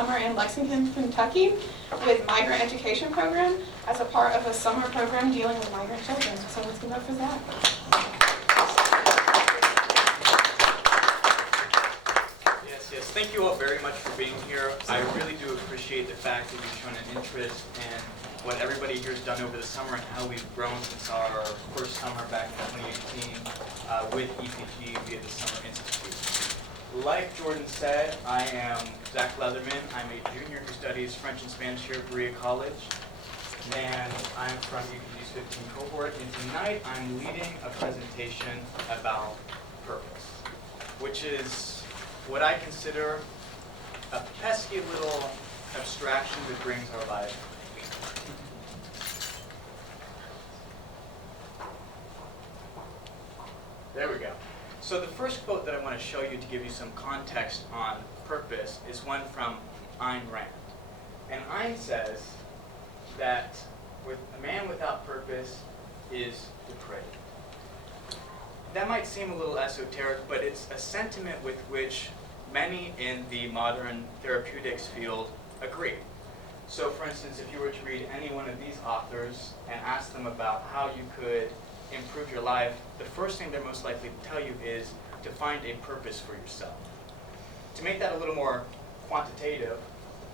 summer in Lexington, Kentucky with Migrant Education Program as a part of a summer program dealing with migrant children. So let's give it up for Zach. Yes, thank you all very much for being here. I really do appreciate the fact that you've shown an interest in what everybody here has done over the summer and how we've grown since our first summer back in 2018 with EPG via the Summer Institute. Like Jordan said, I am Zach Leatherman. I'm a junior who studies French and Spanish here at Berea College, and I'm from EPG's 15 cohort. And tonight I'm leading a presentation about purpose, which is what I consider a pesky little abstraction that brings our lives. There we go. So the first quote that I want to show you to give you some context on purpose is one from Ayn Rand. And Ayn says that a man without purpose is depraved. That might seem a little esoteric, but it's a sentiment with which many in the modern therapeutics field agree. So for instance, if you were to read any one of these authors and ask them about how you could improve your life, the first thing they're most likely to tell you is to find a purpose for yourself. To make that a little more quantitative,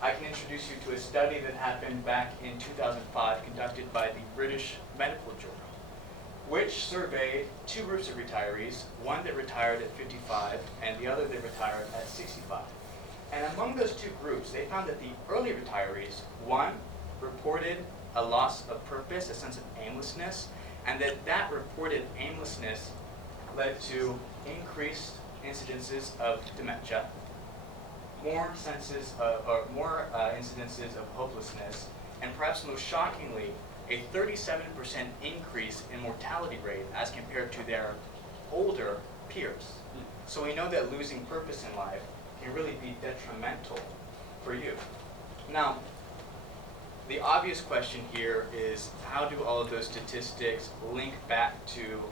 I can introduce you to a study that happened back in 2005 conducted by the British Medical Journal, which surveyed two groups of retirees, one that retired at 55 and the other that retired at 65. And among those two groups, they found that the early retirees, one, reported a loss of purpose, a sense of aimlessness, and that reported aimlessness led to increased incidences of dementia, more incidences of hopelessness, and perhaps most shockingly, a 37% increase in mortality rate as compared to their older peers. So we know that losing purpose in life can really be detrimental for you. Now, the obvious question here is, how do all of those statistics link back to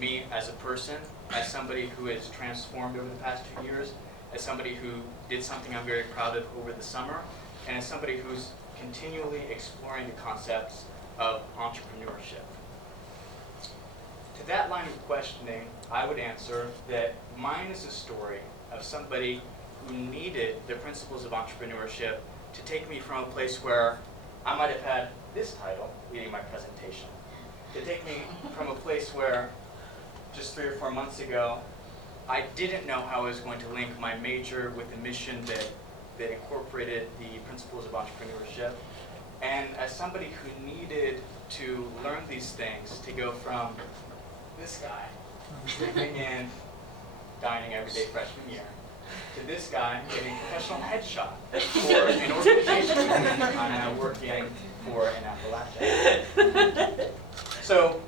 me as a person, as somebody who has transformed over the past 2 years, as somebody who did something I'm very proud of over the summer, and as somebody who's continually exploring the concepts of entrepreneurship? To that line of questioning, I would answer that mine is a story of somebody who needed the principles of entrepreneurship to take me from a place where I might have had this title leading my presentation, to take me from a place where just 3 or 4 months ago, I didn't know how I was going to link my major with a mission that incorporated the principles of entrepreneurship. And as somebody who needed to learn these things, to go from this guy sleeping in, dining every day freshman year, to this guy getting a professional headshot for an organization I'm now working for in Appalachia. So,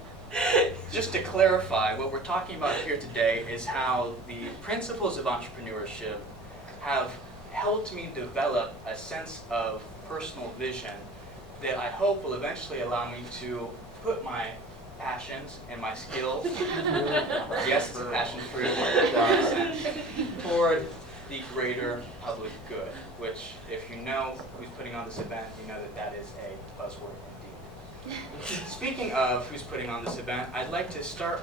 just to clarify, what we're talking about here today is how the principles of entrepreneurship have helped me develop a sense of personal vision that I hope will eventually allow me to put my passions and my skills, yes, it's a passion fruit, toward the greater public good, which, if you know who's putting on this event, you know that is a buzzword indeed. Speaking of who's putting on this event, I'd like to start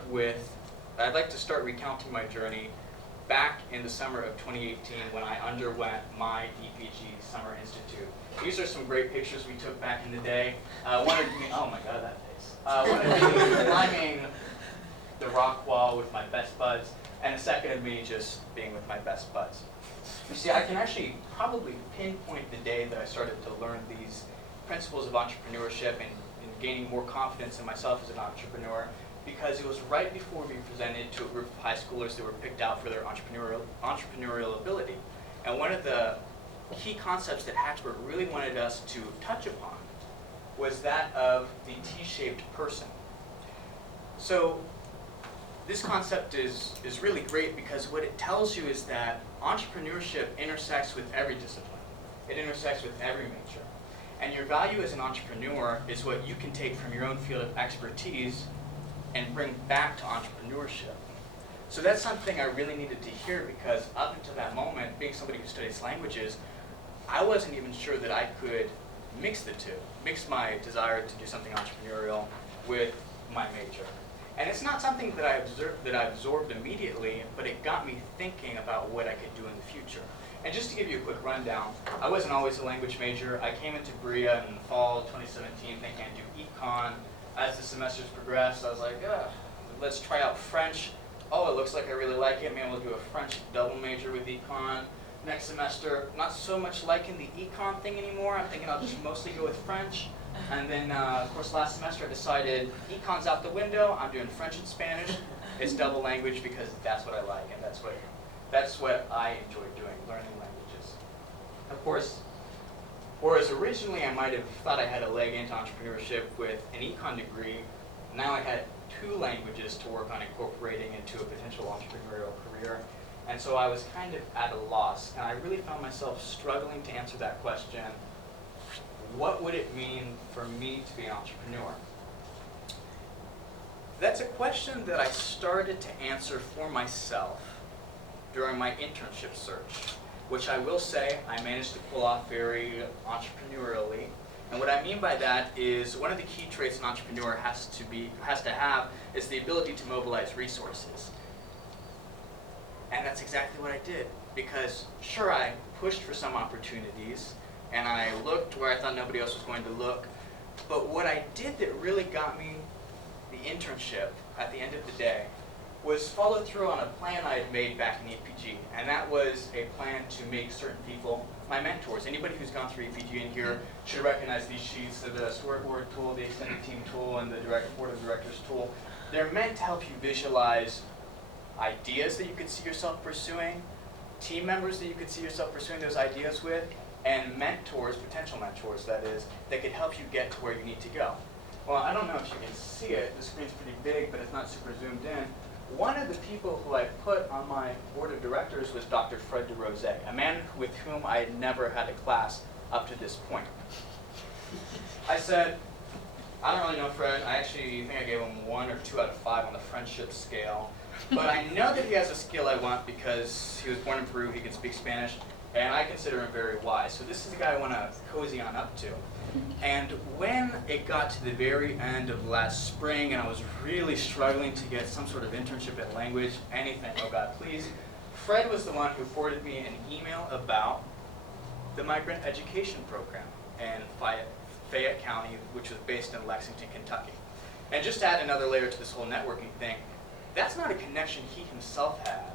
recounting my journey back in the summer of 2018 when I underwent my EPG Summer Institute. These are some great pictures we took back in the day. One of me, oh my God, that face. One of me climbing the rock wall with my best buds, and a second of me just being with my best buds. You see, I can actually probably pinpoint the day that I started to learn these principles of entrepreneurship and gaining more confidence in myself as an entrepreneur, because it was right before we presented to a group of high schoolers that were picked out for their entrepreneurial ability. And one of the key concepts that Hacksburg really wanted us to touch upon was that of the T-shaped person. So this concept is really great because what it tells you is that entrepreneurship intersects with every discipline. It intersects with every major. And your value as an entrepreneur is what you can take from your own field of expertise and bring back to entrepreneurship. So that's something I really needed to hear, because up until that moment, being somebody who studies languages, I wasn't even sure that I could mix the two, mix my desire to do something entrepreneurial with my major. And it's not something that I absorbed immediately, but it got me thinking about what I could do in the future. And just to give you a quick rundown, I wasn't always a language major. I came into Berea in the fall of 2017 thinking I'd do econ. As the semesters progressed, I was like, let's try out French. Oh, it looks like I really like it. Maybe we'll do a French double major with econ. Next semester, not so much liking the econ thing anymore. I'm thinking I'll just mostly go with French. And then, of course, last semester I decided econ's out the window. I'm doing French and Spanish. It's double language because that's what I like, and that's what I enjoy doing, learning languages. Of course, whereas originally I might have thought I had a leg into entrepreneurship with an econ degree, now I had 2 languages to work on incorporating into a potential entrepreneurial career. And so I was kind of at a loss, and I really found myself struggling to answer that question. What would it mean for me to be an entrepreneur? That's a question that I started to answer for myself during my internship search, which I will say I managed to pull off very entrepreneurially. And what I mean by that is one of the key traits an entrepreneur has to have is the ability to mobilize resources. And that's exactly what I did, because sure, I pushed for some opportunities, and I looked where I thought nobody else was going to look, but what I did that really got me the internship at the end of the day was follow through on a plan I had made back in EPG, and that was a plan to make certain people my mentors. Anybody who's gone through EPG in here should recognize these sheets, the storyboard tool, the extended team tool, and the board of directors tool. They're meant to help you visualize ideas that you could see yourself pursuing, team members that you could see yourself pursuing those ideas with, and mentors, potential mentors that is, that could help you get to where you need to go. Well, I don't know if you can see it. The screen's pretty big, but it's not super zoomed in. One of the people who I put on my board of directors was Dr. Fred de Rosset, a man with whom I had never had a class up to this point. I said, I don't really know Fred. I actually think I gave him 1 or 2 out of 5 on the friendship scale. But I know that he has a skill I want because he was born in Peru, he can speak Spanish, and I consider him very wise. So this is the guy I want to cozy on up to. And when it got to the very end of last spring and I was really struggling to get some sort of internship in language, anything, oh God, please, Fred was the one who forwarded me an email about the Migrant Education Program in Fayette County, which was based in Lexington, Kentucky. And just to add another layer to this whole networking thing, that's not a connection he himself had.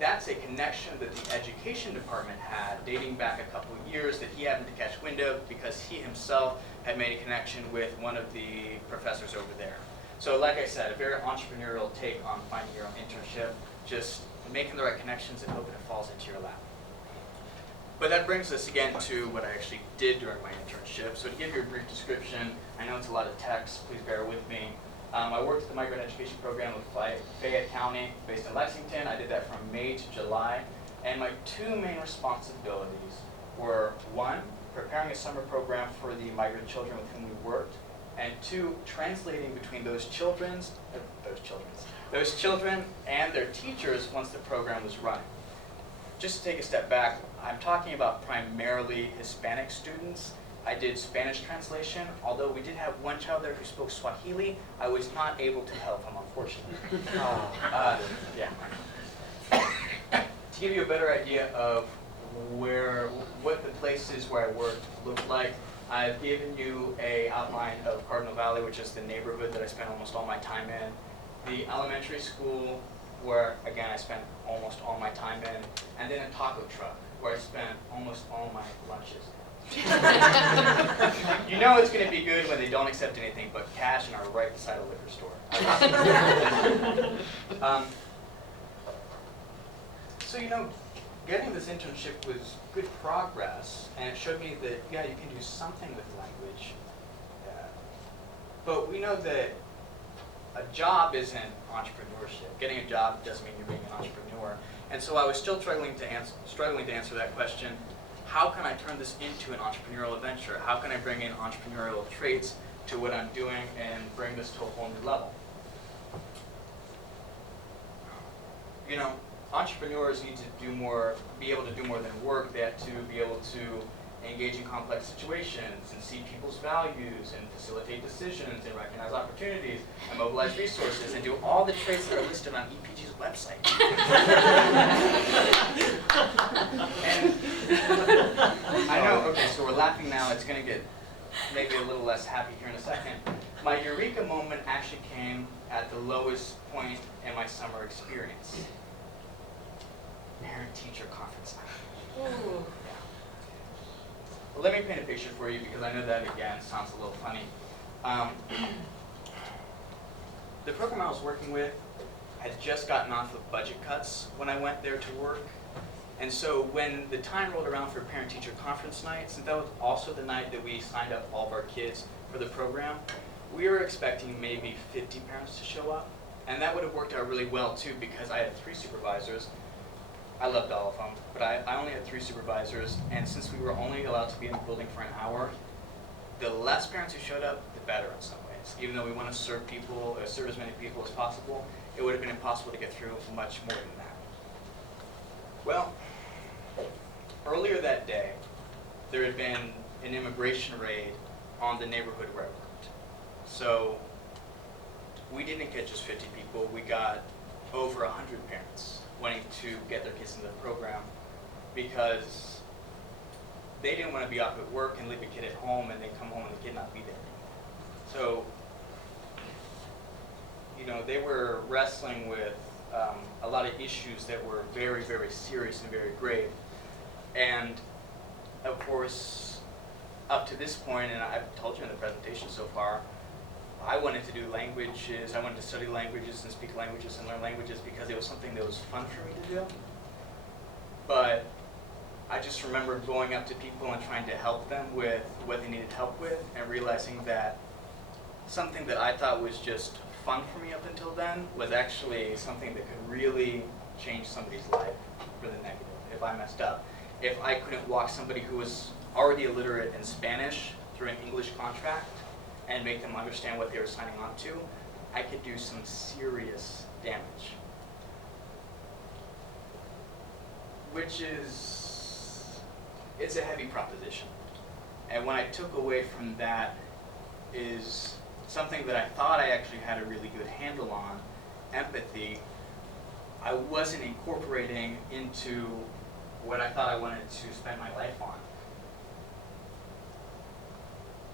That's a connection that the education department had dating back a couple of years that he happened to catch wind of because he himself had made a connection with one of the professors over there. So like I said, a very entrepreneurial take on finding your own internship, just making the right connections and hoping it falls into your lap. But that brings us again to what I actually did during my internship. So to give you a brief description, I know it's a lot of text, please bear with me. I worked at the Migrant Education Program of Fayette County, based in Lexington. I did that from May to July. And my 2 main responsibilities were 1, preparing a summer program for the migrant children with whom we worked, and 2, translating between those children and their teachers once the program was running. Just to take a step back, I'm talking about primarily Hispanic students. I did Spanish translation, although we did have one child there who spoke Swahili. I was not able to help him, unfortunately. To give you a better idea of what the places where I worked looked like, I've given you an outline of Cardinal Valley, which is the neighborhood that I spent almost all my time in. The elementary school, where again I spent almost all my time in, and then a taco truck, where I spent almost all my lunches. You know it's going to be good when they don't accept anything but cash and are right beside a liquor store. So getting this internship was good progress, and it showed me that yeah, you can do something with language. But we know that a job isn't entrepreneurship. Getting a job doesn't mean you're being an entrepreneur. And so I was still struggling to answer that question. How can I turn this into an entrepreneurial venture? How can I bring in entrepreneurial traits to what I'm doing and bring this to a whole new level? Entrepreneurs need to be able to do more than work. They have to be able to engage in complex situations and see people's values and facilitate decisions and recognize opportunities and mobilize resources and do all the traits that are listed on EPG's website. And I know, okay, so we're laughing now. It's going to get maybe a little less happy here in a second. My eureka moment actually came at the lowest point in my summer experience. Parent-teacher conference. Ooh. Well, let me paint a picture for you because I know that, again, sounds a little funny. The program I was working with had just gotten off of budget cuts when I went there to work. And so when the time rolled around for parent-teacher conference night, since that was also the night that we signed up all of our kids for the program, we were expecting maybe 50 parents to show up. And that would have worked out really well, too, because I had 3 supervisors. I loved all of them, but I only had 3 supervisors, and since we were only allowed to be in the building for an hour, the less parents who showed up, the better in some ways. Even though we want to serve people, serve as many people as possible, it would have been impossible to get through much more than that. Well, earlier that day, there had been an immigration raid on the neighborhood where I worked. So we didn't get just 50 people, we got over 100 parents wanting to get their kids into the program because they didn't want to be off at work and leave a kid at home and then come home and the kid not be there. So, you know, they were wrestling with a lot of issues that were very, very serious and very grave. And of course, up to this point, and I've told you in the presentation so far, I wanted to do languages, I wanted to study languages and speak languages and learn languages because it was something that was fun for me to do. But I just remember going up to people and trying to help them with what they needed help with and realizing that something that I thought was just fun for me up until then was actually something that could really change somebody's life for the negative if I messed up. If I couldn't walk somebody who was already illiterate in Spanish through an English contract and make them understand what they were signing on to, I could do some serious damage. Which is, it's a heavy proposition. And what I took away from that is something that I thought I actually had a really good handle on, empathy, I wasn't incorporating into what I thought I wanted to spend my life on.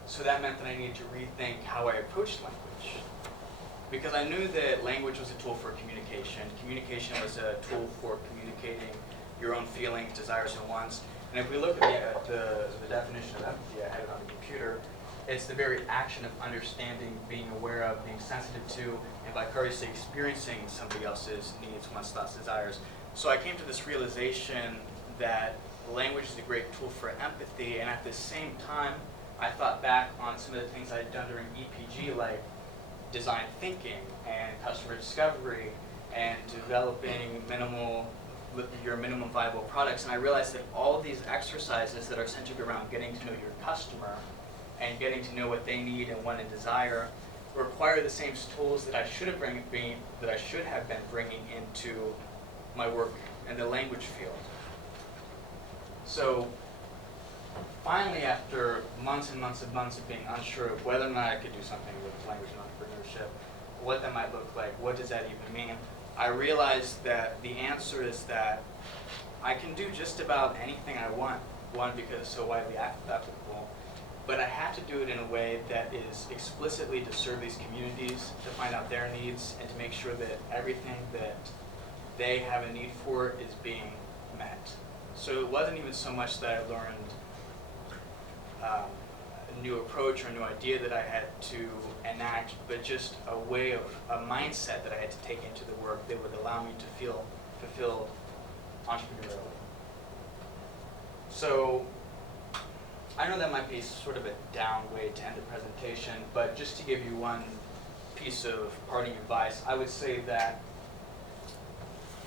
So that meant that I needed to rethink how I approached language. Because I knew that language was a tool for communication. Communication was a tool for communicating your own feelings, desires, and wants. And if we look at the definition of empathy, I have it on the computer, it's the very action of understanding, being aware of, being sensitive to, and vicariously experiencing somebody else's needs, wants, thoughts, desires. So I came to this realization that language is a great tool for empathy, and at the same time, I thought back on some of the things I had done during EPG, like design thinking and customer discovery and developing your minimum viable products. And I realized that all of these exercises that are centered around getting to know your customer and getting to know what they need and want and desire require the same tools that I should have been bringing into my work in the language field. So finally, after months and months of being unsure of whether or not I could do something with language and entrepreneurship, what that might look like, what does that even mean, I realized that the answer is that I can do just about anything I want. One, because it's so widely applicable, but I have to do it in a way that is explicitly to serve these communities, to find out their needs, and to make sure that everything that they have a need for is being met. So it wasn't even so much that I learned a new approach or a new idea that I had to enact, but just a way of, a mindset that I had to take into the work that would allow me to feel fulfilled entrepreneurially. So I know that might be sort of a down way to end the presentation, but just to give you one piece of parting advice, I would say that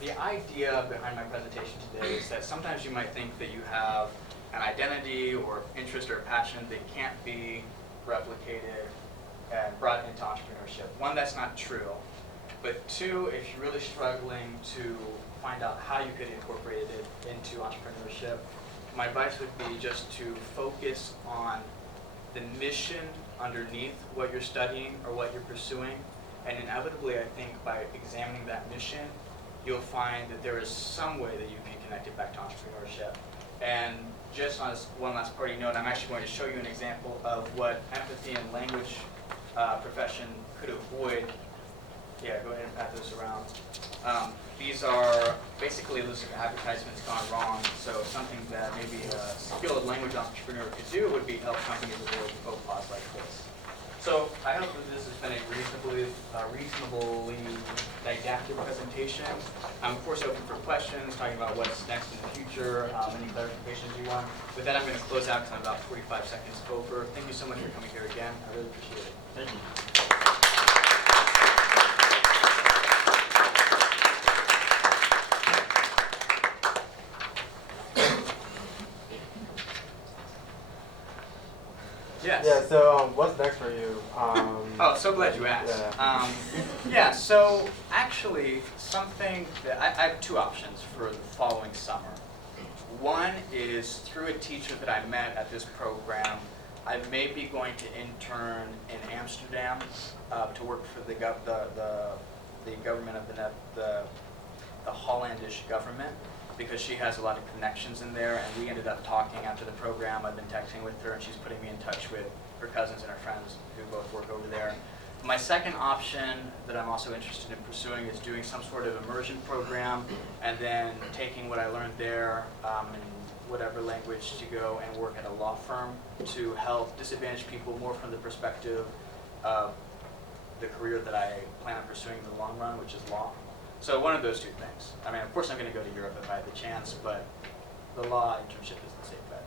the idea behind my presentation today is that sometimes you might think that you have an identity or interest or passion that can't be replicated and brought into entrepreneurship. One, that's not true. But two, if you're really struggling to find out how you could incorporate it into entrepreneurship, my advice would be just to focus on the mission underneath what you're studying or what you're pursuing. And inevitably, I think by examining that mission, you'll find that there is some way that you can connect it back to entrepreneurship. And just on one last parting note, I'm actually going to show you an example of what empathy and language profession could avoid. Yeah, go ahead and pass this around. These are basically a list of advertisements gone wrong. So something that maybe a skilled language entrepreneur could do would be help companies avoid faux pas like this. So I hope that this has been a reasonably didactic presentation. I'm of course open for questions, talking about what's next in the future, any clarifications you want. With that, I'm going to close out because I'm about 45 seconds over. Thank you so much for coming here again. I really appreciate it. Thank you. Yes. Yeah, so what's next for you? Oh, so glad you asked. Yeah, so actually something that I have two options for the following summer. One is through a teacher that I met at this program. I may be going to intern in Amsterdam to work for the government of the Hollandish government, because she has a lot of connections in there, and we ended up talking after the program. I've been texting with her, and she's putting me in touch with her cousins and her friends who both work over there. My second option that I'm also interested in pursuing is doing some sort of immersion program, and then taking what I learned there in whatever language to go and work at a law firm to help disadvantaged people more from the perspective of the career that I plan on pursuing in the long run, which is law. So one of those two things. I mean, of course I'm going to go to Europe if I have the chance, but the law internship is the safe bet.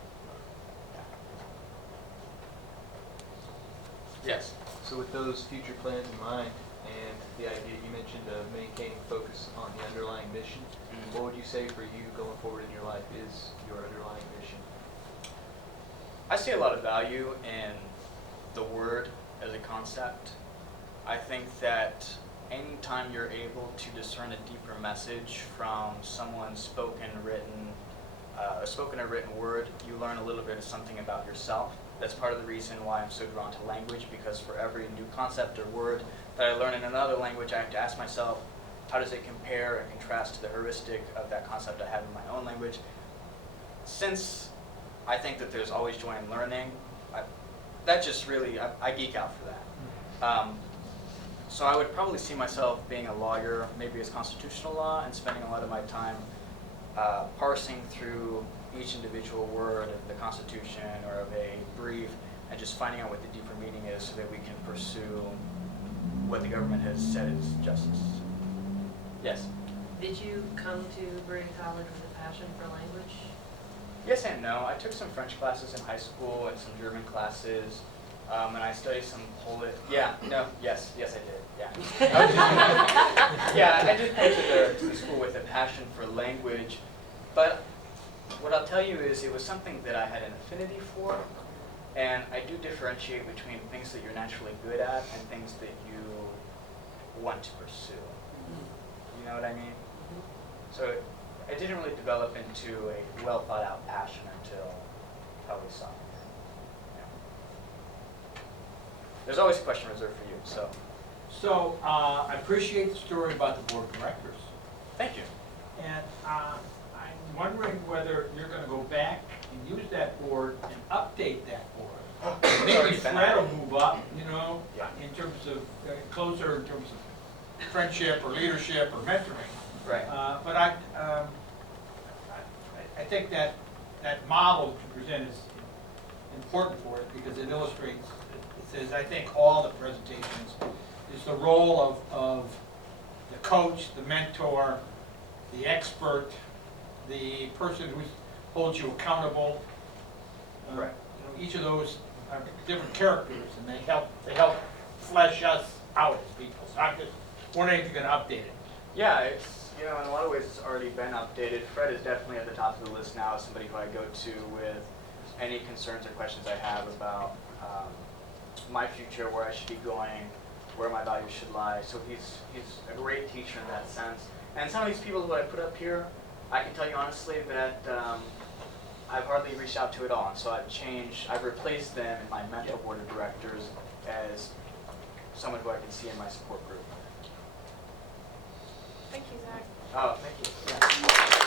Yeah. Yes? So with those future plans in mind and the idea you mentioned of maintaining focus on the underlying mission, what would you say for you going forward in your life is your underlying mission? I see a lot of value in the word as a concept. I think that anytime you're able to discern a deeper message from someone's spoken or written word, you learn a little bit of something about yourself. That's part of the reason why I'm so drawn to language, because for every new concept or word that I learn in another language, I have to ask myself, how does it compare and contrast to the heuristic of that concept I have in my own language? Since I think that there's always joy in learning, I geek out for that. So I would probably see myself being a lawyer, maybe as constitutional law, and spending a lot of my time parsing through each individual word of the Constitution or of a brief, and just finding out what the deeper meaning is so that we can pursue what the government has said is justice. Yes? Did you come to Brady College with a passion for language? Yes and no. I took some French classes in high school and some German classes. And I studied some Polish. Yes, I did. Yeah. Yeah, I did go to the school with a passion for language, but what I'll tell you is it was something that I had an affinity for, and I do differentiate between things that you're naturally good at and things that you want to pursue. You know what I mean? So it didn't really develop into a well thought out passion until probably sophomore. There's always a question reserved for you, so. So I appreciate the story about the board of directors. Thank you. And I'm wondering whether you're going to go back and use that board and update that board. Maybe Fred will move up, in terms of closer in terms of friendship or leadership or mentoring. Right. But I think that model to present is important for it because it illustrates. It says, I think all the presentations is the role of the coach, the mentor, the expert, the person who holds you accountable. Right. Each of those are different characters, and they help flesh us out as people. So I'm just wondering if you're going to update it. Yeah, it's in a lot of ways it's already been updated. Fred is definitely at the top of the list now as somebody who I go to with any concerns or questions I have about my future, where I should be going, where my values should lie. So he's a great teacher in that sense. And some of these people who I put up here, I can tell you honestly that I've hardly reached out to at all. And so I've replaced them in my mental board of directors as someone who I can see in my support group. Thank you, Zach. Oh, thank you. Yeah.